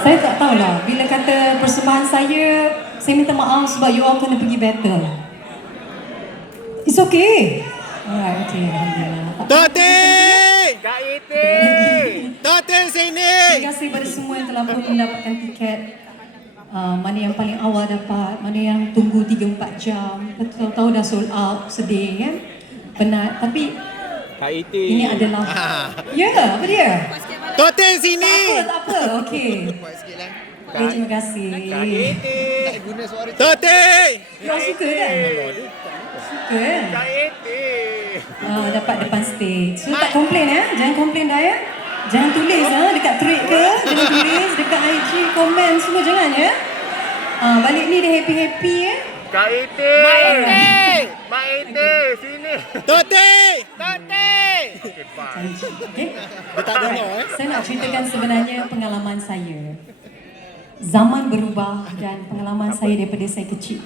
Saya tak tahulah. Bila kata persembahan saya minta maaf sebab you all kena pergi battle. It's okay. Alright, okay. Alhamdulillah. Toti! Kak Iti! Toti sini! Terima kasih kepada semua yang telah pun mendapatkan tiket. Mana yang paling awal dapat, mana yang tunggu 3-4 jam. Tahu-tahu dah sold out, sedih kan? Penat. Tapi Kak Iti! ini adalah... Ya, apa dia? Toti sini! Tak apa. Okey. Okay, terima kasih. Kak Iti! Toti! You all suka kan? Suka kan? Kak Iti! Dapat depan stage. So tak komplain ya. Jangan komplain dah ya. Jangan tulis dekat thread ke. Jangan tulis dekat IG, komen semua jangan ya. Balik ni dia happy-happy ya. Kak Iti! Mak Iti! Mak Iti! Sini! Toti! Toti! Okey, bye. Okay? Dia tak dengar Saya nak ceritakan sebenarnya pengalaman saya. Zaman berubah dan pengalaman saya daripada saya kecil.